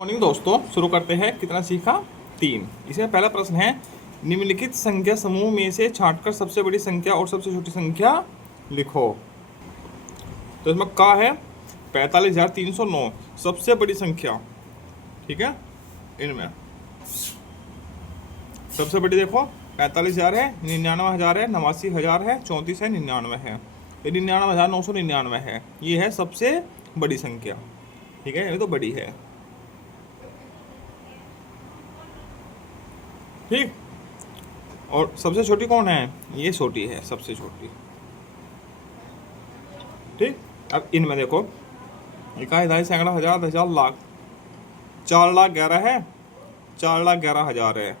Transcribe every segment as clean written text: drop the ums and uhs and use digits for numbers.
Morning दोस्तों, शुरू करते हैं। कितना सीखा? 3। इसमें पहला प्रश्न है, निम्नलिखित संख्या समूह में से छांटकर सबसे बड़ी संख्या और सबसे छोटी संख्या लिखो। तो इसमें का है 45,309 सबसे बड़ी संख्या। ठीक है, इनमें सबसे बड़ी देखो 45,000 है, 99,000 है, 89,000 है, 34 है, 99 है। ये 99,999 है, ये है सबसे बड़ी संख्या। ठीक है, ये तो बड़ी है। ठीक, और सबसे छोटी कौन है? ये छोटी है, सबसे छोटी। ठीक, अब इनमें देखो, इकाई, दहाई, सैकड़ा, हजार, 10,000, लाख। 4,11,000 है, 4,11,000 है।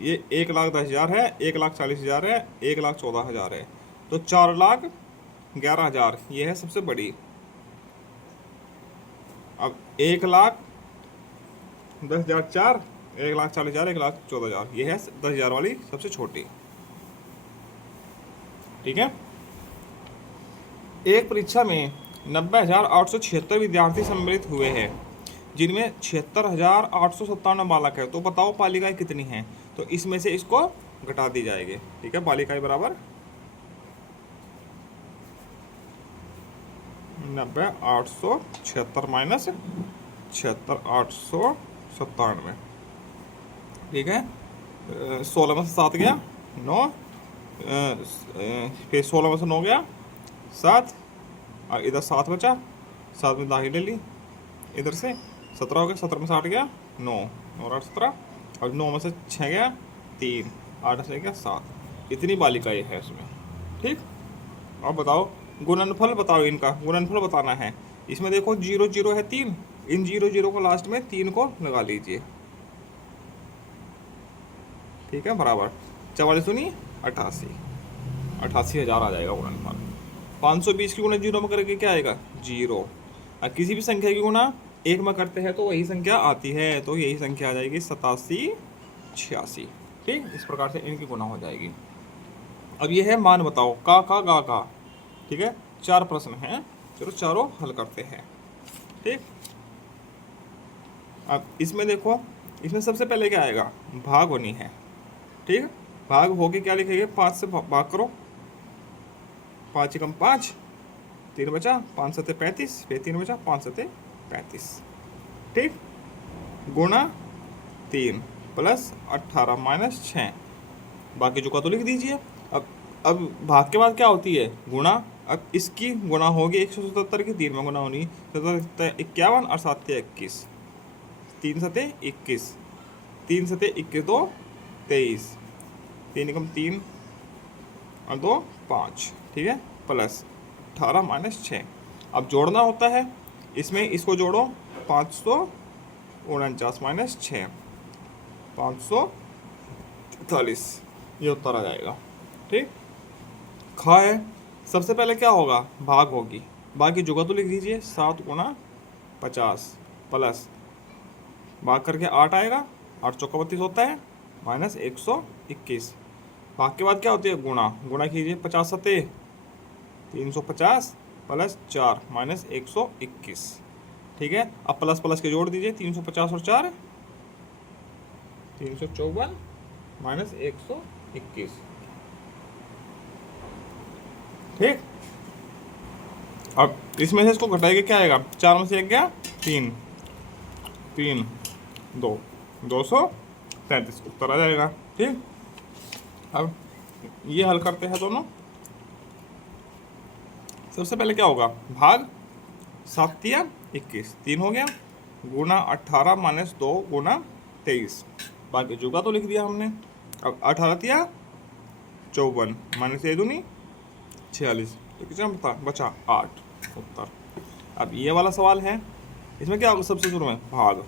ये 1,10,000 है, 1,40,000 है, 1,14,000 है। तो 4,11,000 ये है सबसे बड़ी। अब 1,10,000 4, 1,40,000, 1,14,000 ये है 10,000 वाली सबसे छोटी। ठीक है, एक परीक्षा में 90,876 विद्यार्थी सम्मिलित हुए हैं, जिनमें 76,897 बालक है। तो बताओ बालिकाएं कितनी हैं? तो इसमें से इसको घटा दी जाएगी। ठीक है, बालिकाएं बराबर 90,876 माइनस 76,897। ठीक है, 16 में से 7 गया 9, फिर 16 में से 9 गया 7, और इधर 7 बचा, 7 में दाखिल ले ली, इधर से 17 हो गया, 17 में से 8 गया 9, और 8 17, और 9 में से 6 गया 3, 8 से गया 7। इतनी बालिकाएं है इसमें। ठीक, अब बताओ गुणनफल, बताओ इनका गुणनफल बताना है। इसमें देखो 0 0 है 3, इन 0 0 को लास्ट में 3 को लगा लीजिए। ठीक है, बराबर 44 दूनी 88, 88,000 आ जाएगा गुणनफल। 520 की गुणा 0 में करके क्या आएगा? 0। और किसी भी संख्या की गुणा 1 में करते हैं तो वही संख्या आती है, तो यही संख्या आ जाएगी 87 86। ठीक, इस प्रकार से इनकी गुणा हो जाएगी। अब ये है मान बताओ, का गा का। ठीक है, 4 प्रश्न हैं, चलो चारों हल करते हैं। ठीक, अब इसमें देखो, इसमें सबसे पहले क्या आएगा? भाग होनी है। ठीक, भाग होके क्या लिखेंगे? 5 से भाग करो, 5 एकम 5, 3 बचा, 5 सते 35, फिर 3 बचा, 5 सते 35। ठीक, गुणा 3 प्लस 18 माइनस 6, बाकी जो का तो लिख दीजिए। अब भाग के बाद क्या होती है? गुणा। अब इसकी गुणा होगी 177 की, 3 में गुणा होनी 51 और 7 21, 3 सते 21, 3 सते 21 2 23, 3 एकम 3 और 2 5। ठीक है, प्लस 18 माइनस 6। अब जोड़ना होता है, इसमें इसको जोड़ो, 549 माइनस 6, 543, ये उत्तर आ जाएगा। ठीक, खा है, सबसे पहले क्या होगा? भाग होगी, बाकी जुगा तो लिख दीजिए। 7 गुणा 50 प्लस भाग करके 8 आएगा, 8 चौका 32 होता है, माइनस 121। भाग के बाद क्या होती है? गुणा। गुणा कीजिए, 50 सते 350 प्लस 4 माइनस 121। ठीक है, अब प्लस प्लस के जोड़ दीजिए, 350 और 4 354 माइनस 121। ठीक, अब इसमें से इसको घटाएंगे, क्या आएगा? 4 में से 1 गया 3, 3 2, 233 उत्तर आ जाएगा। ठीक, अब ये हल करते हैं दोनों। सबसे पहले क्या होगा? भाग 7 तिया 21, 3 हो गया, गुणा 18 माइनस 2 गुणा 23, बाकी जुगा तो लिख दिया हमने। अब 18 तिया 54 माइनस 1 दूनी 46, तो कितना बचा? 8 उत्तर। अब ये वाला सवाल है, इसमें क्या होगा? सबसे शुरू में भाग,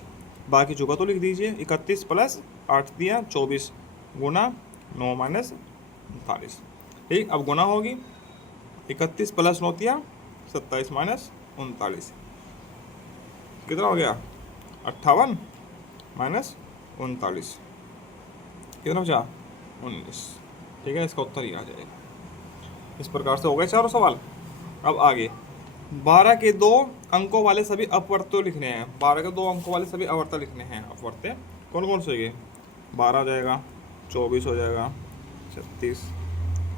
बाकी जुगा तो लिख दीजिए। 31 प्लस 8 दिया 24 गुणा 9 माइनस 39। ठीक, अब गुणा होगी, 31 प्लस 9 दिया 27 माइनस 39, कितना हो गया? 58 माइनस 39, कितना बचा? 19। ठीक है, इसका उत्तर ही आ जाएगा। इस प्रकार से हो गए चारों सवाल। अब आगे 12 के दो अंकों वाले सभी अपवर्त्य लिखने हैं। 12 के दो अंकों वाले सभी अवर्त्य लिखने हैं। अपवर्त्य कौन कौन से ये 12 हो जाएगा, 24 हो जाएगा, 36,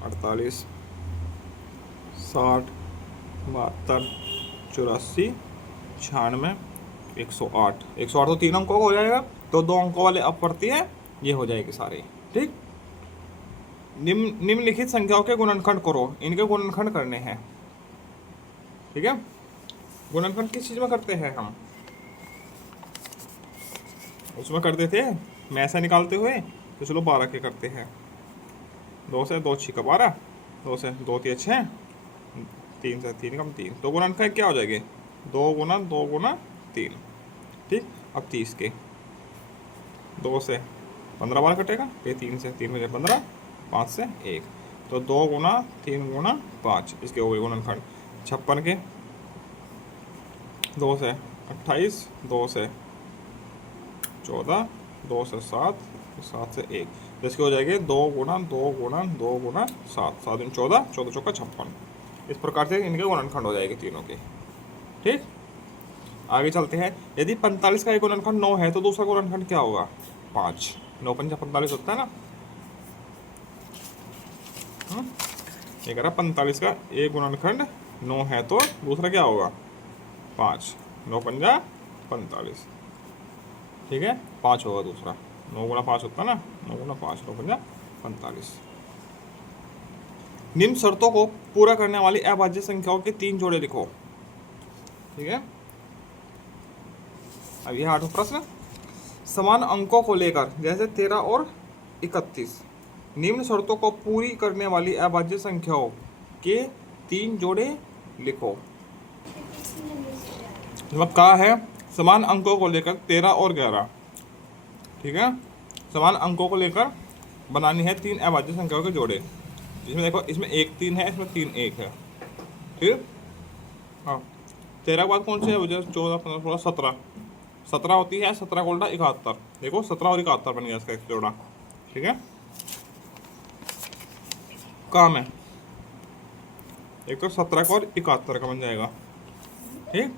48, 60, 72, 84, 96, 108। 108 तो 3 अंकों का हो जाएगा, तो 2 अंकों वाले अपवर्ती है, ये हो जाएगी सारे। ठीक। निम्नलिखित संख्याओं के गुणनखंड करो, इनके गुणनखंड करने हैं। ठीक है। गुणनखंड किस चीज में करते हैं हम, उसमें करते थे में से निकालते हुए, तो चलो 12 के करते हैं। 2 से 2 6 12, 2 से 2 3 6, 3 से 3 कम 3, तो गुणनखंड क्या हो जाएंगे 2 गुना 2 गुना 3। ठीक। अब 30 के 2 से 15 बार कटेगा, ये 3 से 3 बजे 15, 5 से 1, तो 2 गुना 3 गुना 5, इसके हो गए गुणनखंड। 56 के 2 से 28, 2 से 14, 2 से 7, 7 से 1, जिसके हो जाएंगे 2 गुना 2 गुना 2 गुना 7, 7 दिन 14, 14 चौका 56। इस प्रकार से इनके गुणनखंड हो जाएंगे तीनों के। ठीक। आगे चलते हैं। यदि 45 का एक गुणनखंड 9 है तो दूसरा गुणनखंड क्या होगा 5। 9 पंजा 45 होता है ना। ये कह रहा 45 का एक गुणनखंड 9 है तो दूसरा क्या होगा 5। 9 पंजा 45। ठीक है, 5 होगा दूसरा। 9 गुना 5 होता है ना, 9 गुना 5, 9 पंजा 45। निम्न शर्तों को पूरा करने वाली अभाज्य संख्याओं के 3 जोड़े लिखो। ठीक है। अब यह 8वां प्रश्न, समान अंकों को लेकर जैसे 13 और 31 निम्न शर्तों को पूरी करने वाली अभाज्य संख्याओं के 3 जोड़े लिखो। मतलब कहा है समान अंकों को लेकर 13 और 11। ठीक है, समान अंकों को लेकर बनानी है 3 अभाज्य संख्याओं के जोड़े, जिसमें देखो इसमें 1 3 है, इसमें 3 1 है। ठीक। हाँ, 13 के बाद कौन से है 14 15 16 17, 17 होती है, 17 को उल्टा 71। देखो 17 और 71 बन गया इसका एक जोड़ा। ठीक है, काम है एक तो 17 का और 71 का बन जाएगा। ठीक।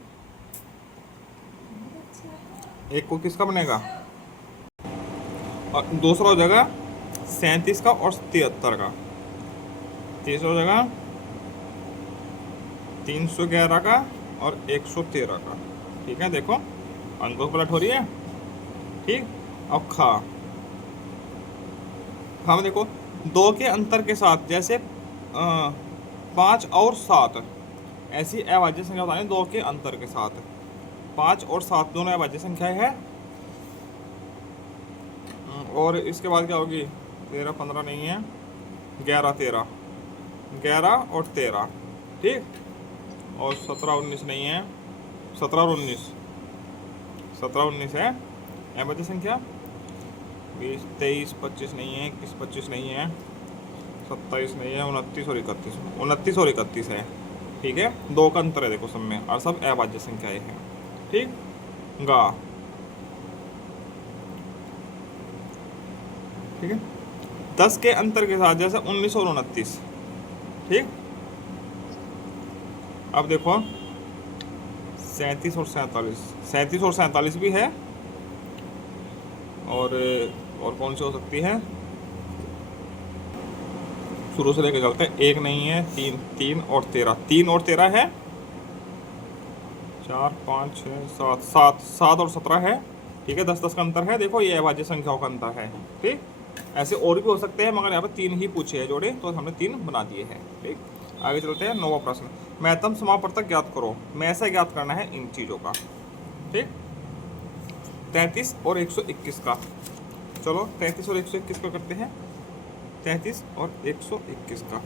एक को किसका बनेगा, और दूसरा हो जाएगा 37 का और 73 का। तीसरा हो जाएगा 311 का और 113 का। ठीक है, देखो अंकों पलट हो रही है। ठीक। अब में देखो 2 के अंतर के साथ जैसे 5 और 7 ऐसी अभाज्य संख्या बतानी। 2 के अंतर के साथ 5 और 7 दोनों अभाज्य संख्याएं हैं। और इसके बाद क्या होगी 13 15 नहीं है, 11 13, 11 और 13। ठीक। और 17 19 नहीं है, 17 और 19, 17 19 है अभाज्य संख्या। 20 23 25 नहीं है, 21 25 नहीं है, 27 नहीं है, 29 और 31, 29 और 31 है। ठीक है, 2 का अंतर है देखो सब में, और सब अभाज्य संख्याएं हैं। ठीक। गा। ठीक है, 10 के अंतर के साथ जैसे 19 और 29। ठीक। अब देखो 37 और 47, 37 और 47 भी है। और कौन सी हो सकती है, शुरू से लेकर चलते हैं। 1 नहीं है, 3 3 और 13, 3 और 13 है, 4 5 6 7 7 7 और 17 है। ठीक है, 10 10 का अंतर है। देखो ये अभाज्य संख्याओं का अंतर है। ठीक। ऐसे और भी हो सकते हैं, मगर यहाँ पर 3 ही पूछे हैं जोड़े, तो हमने 3 बना दिए हैं। ठीक। आगे चलते हैं। 9वां प्रश्न, महत्तम समापवर्तक ज्ञात करो। में से ज्ञात करना है इन चीज़ों का। ठीक। 33 और 121 का। चलो 33 और 121 का करते हैं। 33 और 121 का।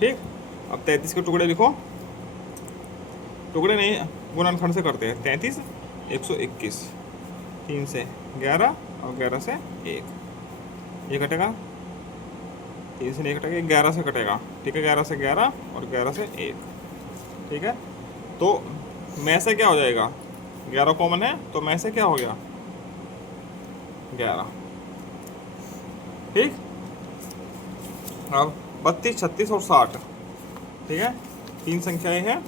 ठीक। अब 33 के टुकड़े लिखो, टुकड़े नहीं गुणनखंड से करते हैं। 33 121, 3 से 11 और 11 से 1, ये कटेगा। 3 से 1 कटेगा, 11 से कटेगा। ठीक है, 11 से 11 और 11 से 1। ठीक है, तो में से क्या हो जाएगा, 11 कॉमन है तो में से क्या हो गया 11। ठीक। अब 32 36 और 60। ठीक है, 3 संख्याएं हैं।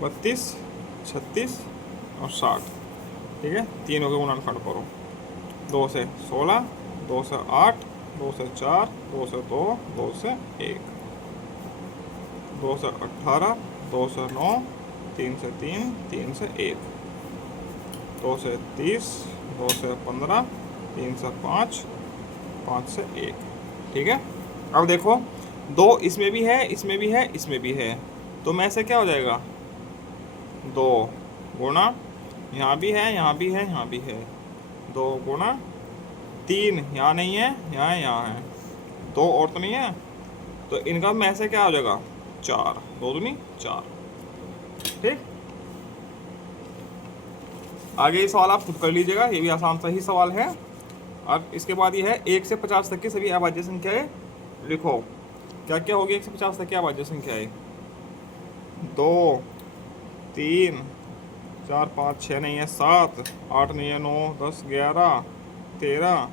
32, 36 और 60। ठीक है, तीनों के गुणनखंड करो। 2 से 16, 2 से 8, 2 से 4, 2 से 2, 2 से 1, 2 से 18, 2 से 9, 3 से 3, 3 से 1, 2 से 30, 2 से 15, 3 से 5, 5 से 1। ठीक है, अब देखो 2 इसमें भी है, इसमें भी है, इसमें भी है, तो में से क्या हो जाएगा 2 गुणा, यहाँ भी है, यहाँ भी है, यहाँ भी है, 2 गुणा 3, यहाँ नहीं है, यहाँ है, यहाँ है, 2 और तो नहीं है, तो इनका में से क्या हो जाएगा 4, 2 दूनी 4। ठीक, आगे ये सवाल आप खुद कर लीजिएगा, ये भी आसान सा ही सवाल है। अब इसके बाद ये है 1 से 50 तक की सभी अभाज्य संख्याएं लिखो। क्या क्या होगी 1 से 50 तक की अभाज्य संख्याएं? 2, 3, 4, 5, 6 नहीं है, 7, 8 नहीं है, 9, 10, 11, 13,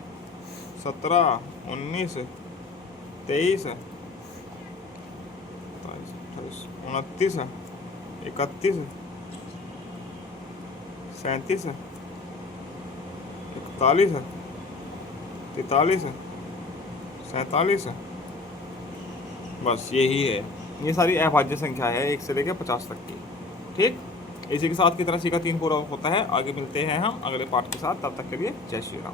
17, 19, 23, 27, 28, 29, 30, 31, 32, 43, 47। बस यही है, ये सारी अभाज्य संख्या है 1 से लेकर 50 तक की। ठीक, इसी के साथ की तरह सी का 3 पूरा होता है। आगे मिलते हैं हम अगले पार्ट के साथ, तब तक के लिए जय श्री राम।